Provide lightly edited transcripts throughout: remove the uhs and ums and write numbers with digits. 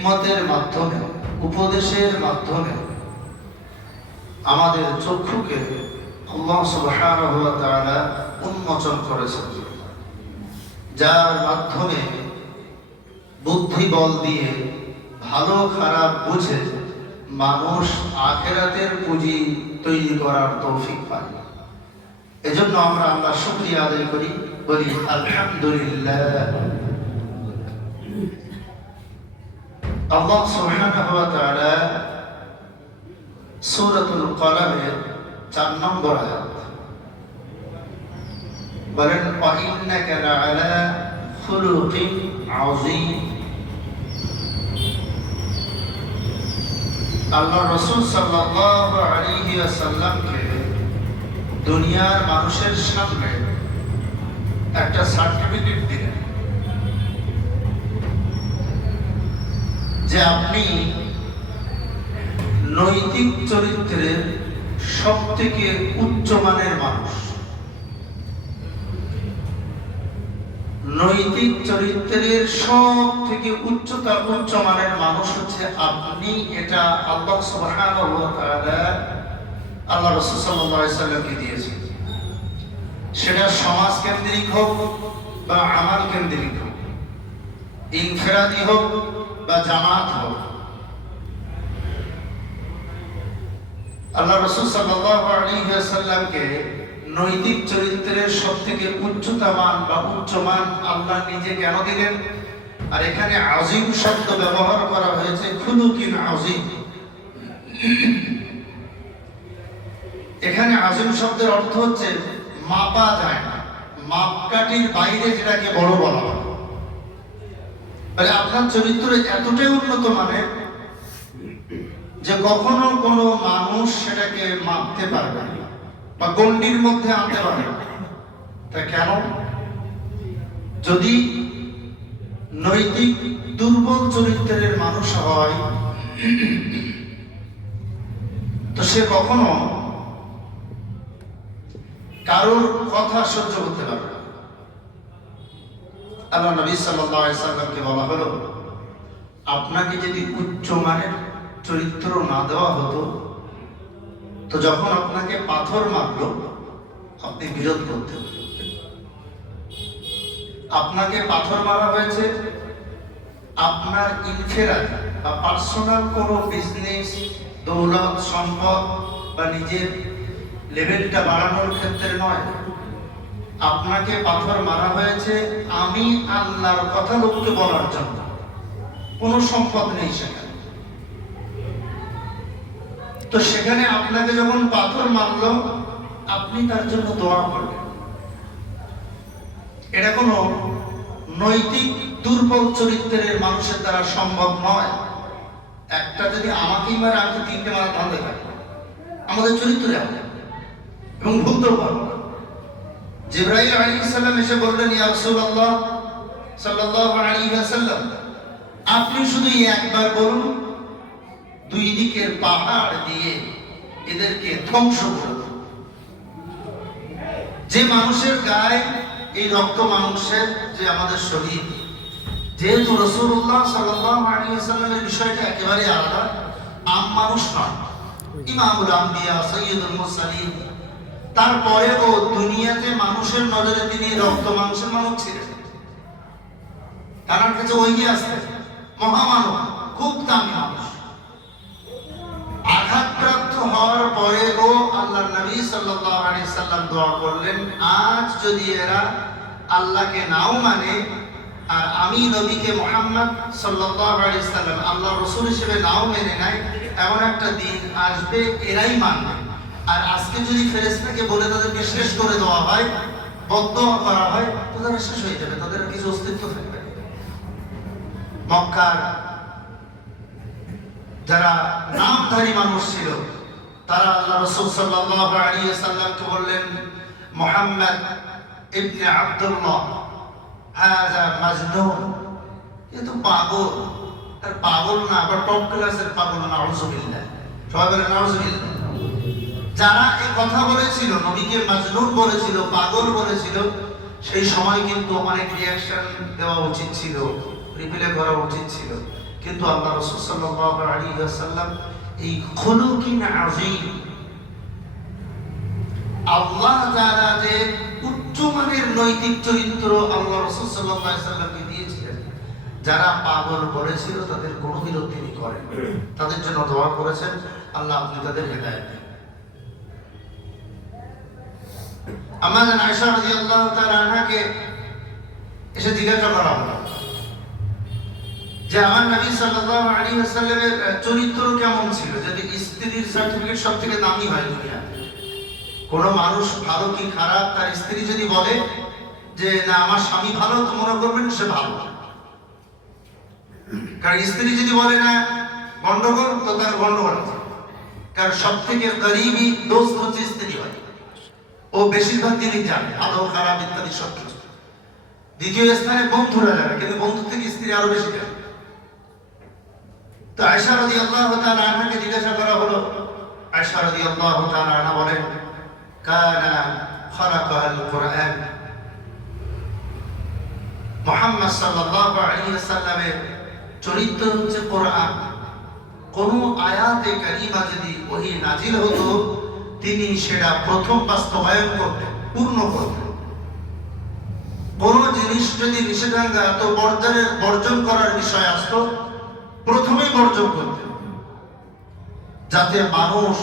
হিকমতের মাধ্যমে, উপদেশের মাধ্যমে আমাদের চক্ষুকে আল্লাহ সুবহানাহু ওয়া তাআলা উন্মোচন করেছেন, যার মাধ্যমে বুদ্ধি বল দিয়ে ভালো খারাপ বুঝে মানুষ আখিরাতের পুঁজি তৈরি করার তৌফিক পায়। এজন্য আমরা আল্লাহর শুকরিয়া আদায় করি, বলি আলহামদুলিল্লাহ। আল্লাহ সুবহানাহু ওয়া তাআলা সূরাতুল কলমের 4 নম্বর আয়াত বলেন, ওয়া ইন্নাকা লাআলা খুলুকিন আযীম। আল্লাহ রাসূল সাল্লাল্লাহু আলাইহি ওয়াসাল্লামকে দুনিয়ার মানুষের সামনে একটা সার্টিফিকেট দিলেন যে আপনি নৈতিক চরিত্রের সবথেকে উচ্চমানের মানুষ। নৈতিক চরিত্রের সব থেকে উচ্চমানের মানুষ হচ্ছে আপনি। এটা আল্লাহ সুবহানাহু ওয়া তাআলা আল্লাহ রাসূল সাল্লাল্লাহু আলাইহি ওয়াসাল্লামকে দিয়েছেন। সেটা সমাজ কেন্দ্রিক হোক বা আমাল কেন্দ্রিক হোক, ইনফিরাদি হোক বা জামাত হোক, আল্লাহ রাসূল সাল্লাল্লাহু আলাইহি ওয়াসাল্লামকে নৈতিক চরিত্রের সবথেকে উচ্চতমান বা উচ্চমান আল্লাহ নিজে কেন দিলেন? আর এখানে আযীম শব্দ ব্যবহার করা হয়েছে, খুলুকিন আযীম। এখানে আযীম শব্দের অর্থ হচ্ছে মাপা যায় না, মাপকাঠির বাইরে যেটাকে বড় বলা হয়। মানে আপনার চরিত্র এতটাই উন্নত মানের যে কখনো কোনো মানুষ সেটাকে মাপতে পারবে না বা গণ্ডির মধ্যে আনতে পারবে না। তা কেন? যদি নৈতিক দুর্বল চরিত্রের মানুষ হয় তো সে কখনো কারোর কথা সহ্য করতে পারবে না। আল্লাহ নবী সাল্লাল্লাহু আলাইহি ওয়াসাল্লামকে বলা হলো, আপনাকে যদি উচ্চমানের চরিত্র না দেওয়া হতো তো যখন আপনাকে পাথর মারলো আপনি বিরোধ করতেন। আপনাকে পাথর মারা হয়েছে আপনার ইনফেরাদ বা পার্সোনাল কোনো বিজনেস, দৌলত, সম্পদ বা নিজের লেভেলটা বাড়ানোর ক্ষেত্রে নয়। আপনাকে পাথর মারা হয়েছে আমি আল্লাহর কথা লোককে বলার জন্য। কোনো সম্পদ নেই সেখানে। তো সেখানে আপনাকে যখন পাথর মারলো আপনি তার জন্য দোয়া করলেন। এটা কোনো নৈতিক দুর্বল চরিত্রের মানুষের দ্বারা সম্ভব নয়। একটা যদি আমাকেই মারে, আমি তো 3টে মারা ধান্দা থাকি। আমাদের চরিত্রে এবং ভুলতেও পারবো। জিবরাইল আলাইহিস সালাম এসে বললেন, ইয়া রাসূলুল্লাহ সাল্লাল্লাহু আলাইহি ওয়াসাল্লাম, আপনি শুধু একবার বলুন, 2 দিকের পাহাড় দিয়ে এদেরকে ধ্বংস করে দেব। যে মানুষের গায়ে এই রক্ত মাংসের যে আমাদের শরীর, যেহেতু রাসূলুল্লাহ সাল্লাল্লাহু আলাইহি ওয়াসাল্লামের বিষয়টা একেবারে আলাদা, আম মানুষ নয়, ইমামুল আম্বিয়া, সাইয়্যিদুল মুরসালিন, তারপরেও দুনিয়াতে মানুষের নজরে তিনি রক্ত মাংসের মানুষ ছিলেন। তার কাছে ওই আছে মহামানব, খুব দামি মানুষ। আঘাতপ্রাপ্ত হওয়ার পরেও আল্লাহর নবী সাল্লাল্লাহু আলাইহি সাল্লাম দোয়া করলেন, আজ যদি এরা আল্লাহকে নাও মানে আর আমি নবীকে মুহাম্মদ সাল্লাল্লাহু আলাইহি সাল্লাম আল্লাহর রাসূল হিসেবে নাও মেনে নেয়, এমন একটা দিন আসবে এরাই মানবে। আর আজকে যদি ফেরেশতাকে বলে তাদেরকে শেষ করে দেওয়া হয়, বদদোয়া করা হয়, তো তারা শেষ হয়ে যাবে, তাদের কিছু অস্তিত্ব থাকবে না। মক্কার যারা নামধারী মানুষ ছিল তারা আল্লাহ রাসূল সাল্লাল্লাহু আলাইহি ওয়াসাল্লামকে বললেন, মুহাম্মদ ইবনে আব্দুল্লাহ হাযা মাজনুন, এ তো পাগল। আর পাগল না, আবার টপ ক্লাসের পাগল, নাউযুবিল্লাহ। সবাই বলে নাউযুবিল্লাহ। যারা এই কথা বলেছিল, নবীকে মাজনুন বলেছিল, পাগল বলেছিল, সেই সময় কিন্তু অনেক রিঅ্যাকশন দেওয়া উচিত ছিল, রিপ্লাই করা উচিত ছিল। কিন্তু আল্লাহ রাসূল সাল্লাল্লাহু আলাইহি ওয়াসাল্লাম এই খুলুকিন আযীম, আল্লাহ তাআলা যে উচ্চমানের নৈতিক চরিত্র আল্লাহ রাসূল সাল্লাল্লাহু আলাইহি ওয়াসাল্লামকে দিয়েছিলেন, যারা পাগল বলেছিল তাদের কোনদিনও তিনি করেন, তাদের জন্য দোয়া করেছেন, আল্লাহ আপনি তাদের হেদায়েত দেন। আম্মা জান আয়েশা রাদিয়াল্লাহু তাআলা আনহাকে এসে জিজ্ঞাসা করা হলো যে আমার নবী সাল্লাল্লাহু আলাইহি ওয়াসাল্লামের চরিত্র কেমন ছিল, যদি স্ত্রীর সার্টিফিকেট সবথেকে দামি হয় দুনিয়াতে, কোন মানুষ ভালো কি খারাপ তার স্ত্রী যদি বলে যে না আমার স্বামী ভালো, তো মনে করবেন সে ভালো। কারণ স্ত্রী যদি বলে না গন্ডগোল, তো তার গন্ডগোল আছে। কারণ সব থেকে করিবি দোস্ত হচ্ছে স্ত্রী হয়, ও বেশিরভাগ জিনিস জানে, ভালো খারাপ ইত্যাদি সব কিছু। দ্বিতীয় স্থানে বন্ধুরা জানে, কিন্তু বন্ধু থেকে স্ত্রী আরো বেশি জানে। তো আয়েশা রাদিয়াল্লাহু তাআলা আনহাকে জিজ্ঞাসা করা হলো, আয়েশা রাদিয়াল্লাহু তাআলা আনহা বলেন কানা খালাকাল কুরআন, মুহাম্মদ সাল্লাল্লাহু আলাইহি ওয়াসাল্লামের চরিত্র হচ্ছে কোরআন। কোন আয়াতে কারিমা যদি ওহী নাজিল হতো, তিনি সেটা প্রথম বাস্তবায়ন করতেন, পূর্ণ করতেন। কোন জিনিস যদি নিষেধাজ্ঞা তো বর্জন করার বিষয় আসতো, প্রথমেই বর্জন করতেন, যাতে মানুষ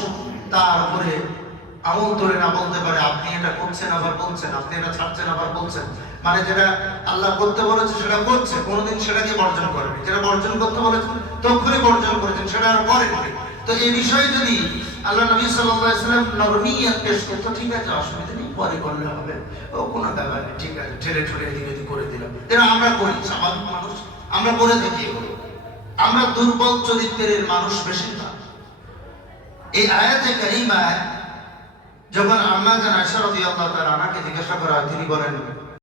তার উপরে আমল ধরে না বলতে পারে আপনি এটা করছেন আবার বলছেন, আপনি এটা ছাড়ছেন আবার বলছেন। মানে যেটা আল্লাহ করতে বলেছে সেটা করছে, কোনোদিন সেটাকে বর্জন করেনি। যেটা বর্জন করতে বলেছেন তখনই বর্জন করেছেন, সেটা আর করেননি। তো এই বিষয়ে যদি আল্লাহ নবী সাল্লাল্লাহু আলাইহি ওয়াসাল্লাম নরমিয়াত পেশ করতো, ঠিক আছে অসুবিধা নেই, পরে করলে হবে, ও কোনো ব্যাপার নেই, ঠিক আছে ঠেলে ঠেলে এদিক ওদিক করে দিলাম। যেটা আমরা করি, স্বাভাবিক মানুষ আমরা করে থাকি এগুলো। আমরা দুর্বল চরিত্রের মানুষ বেশিরভাগ। এই আয়াতে কারিমায় যখন আম্মা জান আয়েশা রাদিয়াল্লাহু তাআলা আনহাকে জিজ্ঞাসা করা হয়, তিনি বলেন